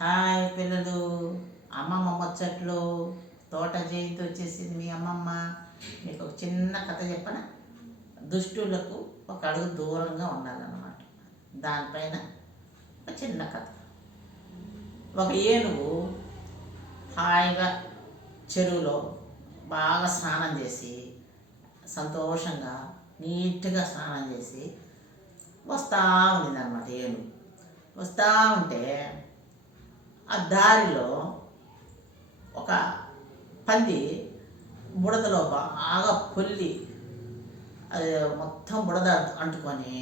Hi పిల్లలు. అమ్మమ్మ ముచ్చట్లు తోట జయంతి వచ్చేసింది మీ అమ్మమ్మ. మీకు ఒక చిన్న కథ చెప్పన? దుష్టులకు ఒక అడుగు దూరంగా ఉండాలన్నమాట. దానిపైన ఒక చిన్న కథ. ఒక ఏనుగు హాయిగా చెరువులో బాగా స్నానం చేసి సంతోషంగా నీట్గా స్నానం చేసి వస్తూ ఉండింది ఏనుగు. వస్తూ ఉంటే ఆ దారిలో ఒక పంది బుడదలో బాగా పొల్లి అది మొత్తం బుడద అంటుకొని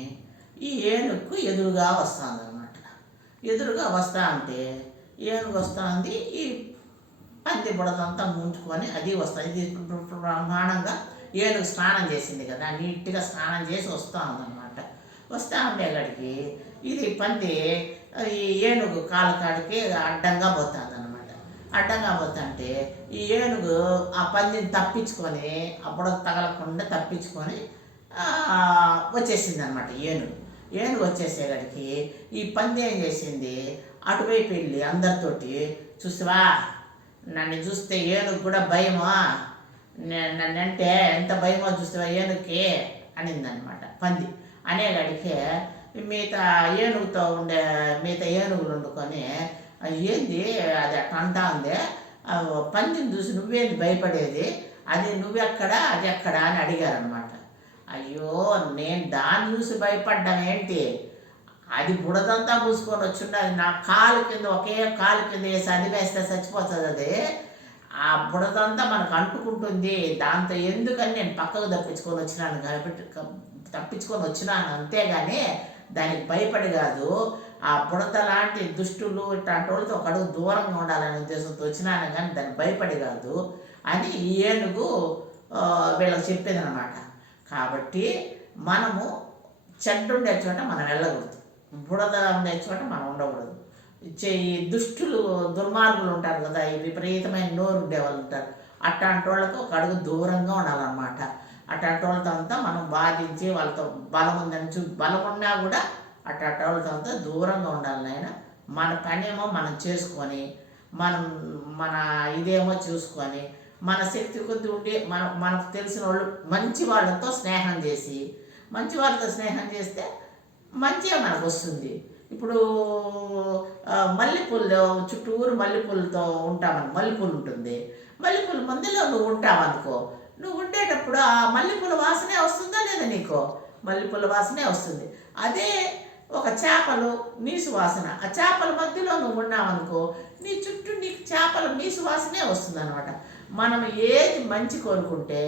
ఈ ఏనుగుకు ఎదురుగా వస్తుందన్నమాట. ఎదురుగా వస్తా అంటే ఏనుగు వస్తుంది ఉంది ఈ పంది బుడదంతా ముంచుకొని అది వస్తుంది. ఇది బ్రహ్మాండంగా ఏనుగు స్నానం చేసింది కదా నీట్గా స్నానం చేసి వస్తూ ఉందన్నమాట వస్తూ అక్కడికి ఇది పంది ఈ ఏనుగు కాలకాడికి అడ్డంగా పోతుంది అనమాట అడ్డంగా పోతుంటే ఈ ఏనుగు ఆ పందిని తప్పించుకొని అప్పుడు తగలకుండా తప్పించుకొని వచ్చేసింది అనమాట ఏనుగు. ఏనుగు వచ్చేసేగడికి ఈ పంది ఏం చేసింది? అటువైపు వెళ్ళి అందరితోటి చూసావా? నన్ను చూస్తే ఏనుగు కూడా భయమా? నన్నంటే ఎంత భయమో చూస్తావా ఏనుగుకి? అనిందనమాట పంది. అనేగడికి మిగతా ఏనుగుతో ఉండే మిగతా ఏనుగులు వండుకొని ఏంది? అది అట్ట అంటా ఉంది. పందిని చూసి నువ్వేంది భయపడేది? అది నువ్వెక్కడా? అది ఎక్కడా? అని అడిగారనమాట అయ్యో నేను దాన్ని చూసి భయపడ్డం ఏంటి? అది బుడదంతా పూసుకొని వచ్చిండదు నా కాలు కింద ఒకే కాలు కింద వేసి అది వేస్తే చచ్చిపోతుంది అది. ఆ బుడదంతా మనకు అంటుకుంటుంది. దాంతో ఎందుకని నేను పక్కకు తప్పించుకొని వచ్చినాను కాబట్టి తప్పించుకొని వచ్చినాను అంతేగాని దానికి భయపడి కాదు. ఆ బుడత లాంటి దుష్టులు ఇట్లాంటి వాళ్ళతో ఒక అడుగు దూరంగా ఉండాలనే ఉద్దేశంతో వచ్చినాను కానీ దానికి భయపడి కాదు అని ఈ ఏనుగు వీళ్ళకి చెప్పింది అనమాట కాబట్టి మనము చెడ్డ ఉండే చోట మనం వెళ్ళకూడదు. బుడద ఉండే చోట మనం ఉండకూడదు. ఈ దుష్టులు దుర్మార్గులు ఉంటారు కదా ఈ విపరీతమైన నోరు ఉండే వాళ్ళు ఉంటారు. అట్లాంటి వాళ్ళతో ఒక అడుగు దూరంగా ఉండాలన్నమాట. అట్లాంటి అంతా మనం బాధించి వాళ్ళతో బలం ఉందని చూ బలం ఉన్నా కూడా అట్టటోళ్ళతో అంతా దూరంగా ఉండాలి నాయన. మన పనేమో మనం చేసుకొని మనం మన ఇదేమో చూసుకొని మన శక్తి కొద్ది ఉండి మన మనకు తెలిసిన వాళ్ళు మంచి వాళ్ళతో స్నేహం చేసి మంచి వాళ్ళతో స్నేహం చేస్తే మంచిగా మనకు వస్తుంది. ఇప్పుడు మల్లెపూలు చుట్టూరు మల్లెపూలతో ఉంటామని మల్లెపూలు ఉంటుంది. మల్లెపూల మందులో నువ్వు ఉంటావనుకో నువ్వు ఉండేటప్పుడు ఆ మల్లెపూల వాసనే వస్తుందా లేదా నీకు? మల్లెపూల వాసనే వస్తుంది. అదే ఒక చేపలు మీసు వాసన. ఆ చేపల మధ్యలో నువ్వు ఉన్నావనుకో నీ చుట్టూ నీకు చేపల మీసు వాసనే వస్తుంది అనమాట మనం ఏది మంచి కోరుకుంటే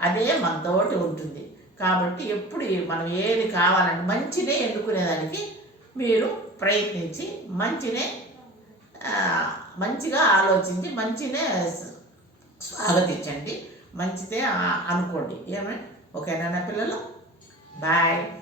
అదే మనతోటి ఉంటుంది. కాబట్టి ఎప్పుడు మనం ఏది కావాలంటే మంచినే ఎన్నుకునేదానికి మీరు ప్రయత్నించి మంచినే మంచిగా ఆలోచించి మంచినే స్వాగతించండి మంచిదే అనుకోండి. ఏమే? ఓకేనా పిల్లలు? బాయ్.